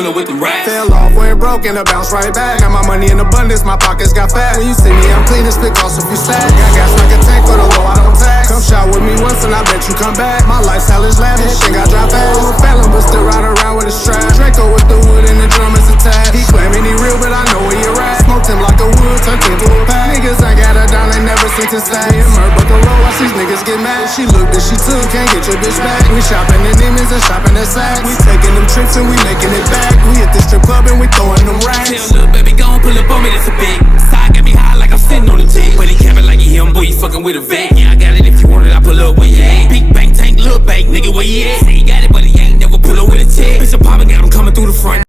pull up with the racks. Fell off, went broke, and I bounced right back. Got my money in abundance, my pockets got fat. When you see me, I'm clean, this spit cost a few stacks. Got gas like a tank, but although I don't tax. Come shot with me once and I bet you come back. My lifestyle is lavish, shit got drop fast. I'm a felon, but still ride around with a strap. Draco with the wood and the drum is attached. He claiming he real, but I know where you're at. Smoked him like a wood, turned into a pack. Niggas ain't got a dime, they never sent his stack. And Merc but the road, watch these niggas get mad. She looked and she took, can't get your bitch back. We shopping at Neiman's and shopping at Saks. We taking them trips and we making it back. We hit the strip club and we throwing them racks. Tell little baby, gon' pull up on me, that's a big. Side got me high like I'm sitting on the jet. But he capping like he him, boy, you fucking with a vet. Yeah, I got it if you want it, I pull up where you at. Big bank tank, little bank, nigga, where you at? Say he got it, but he ain't never pull up with a check. Bitch, I'm poppin', got him coming through the front.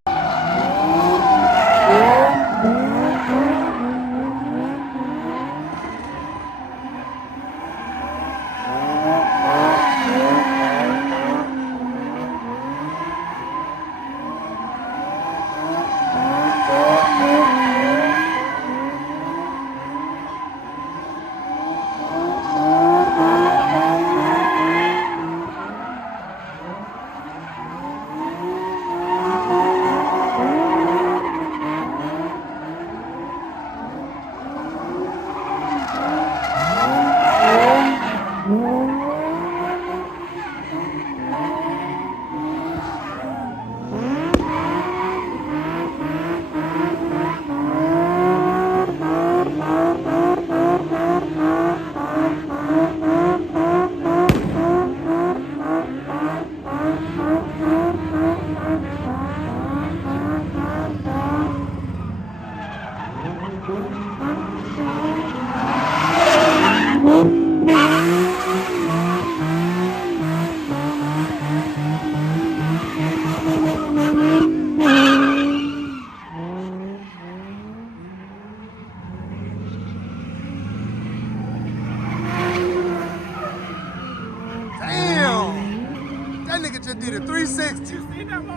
That nigga just did a 360.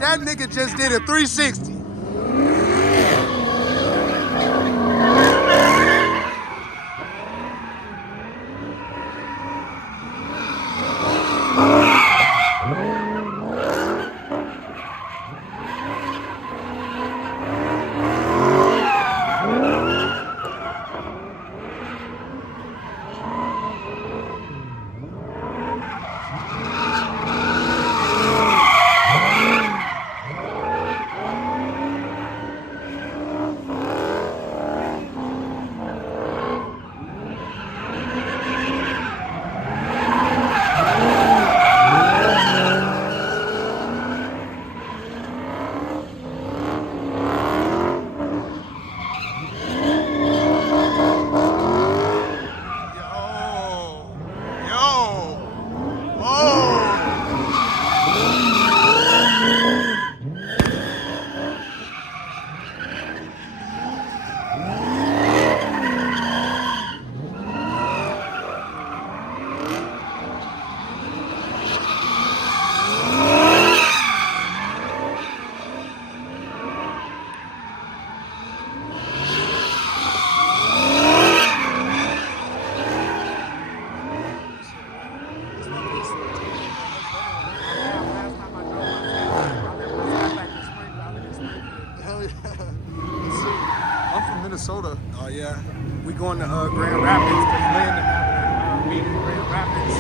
That nigga just did a 360. I'm from Minnesota. Oh yeah. We going to Grand Rapids because Landon having a meeting in Grand Rapids.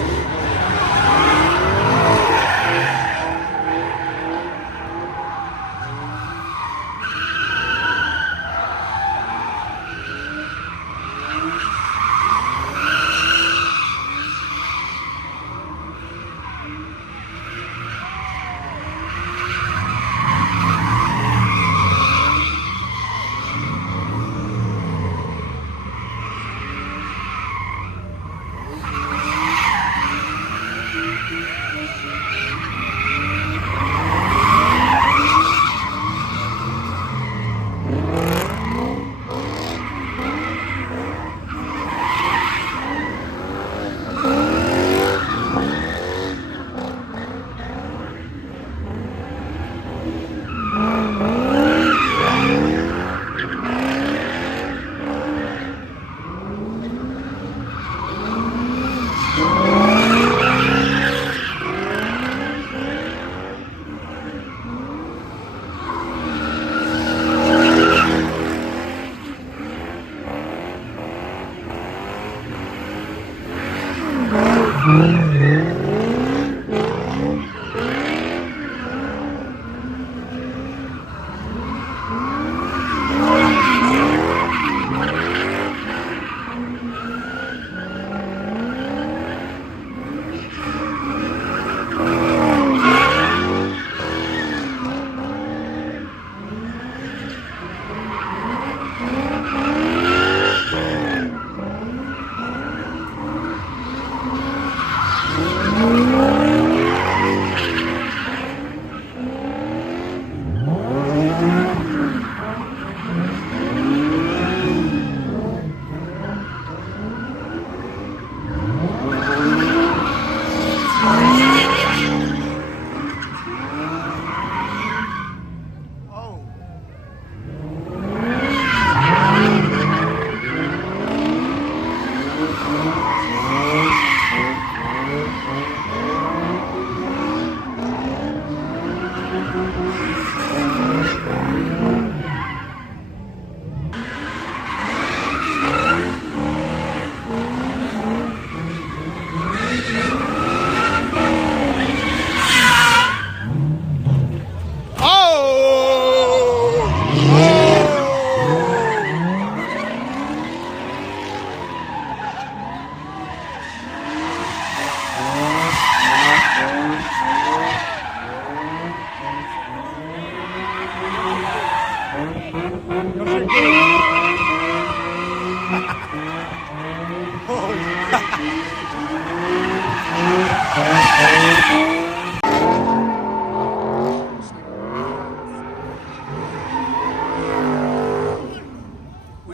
We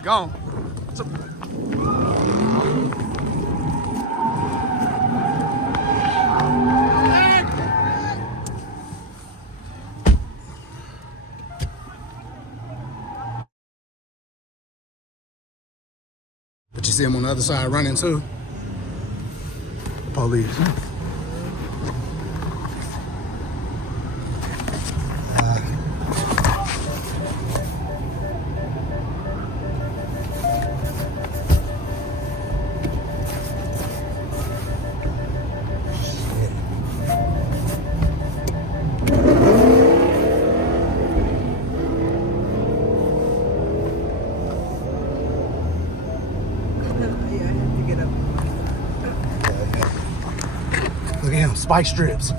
gone. But you see him on the other side running too. Police. Look at him, spike strips.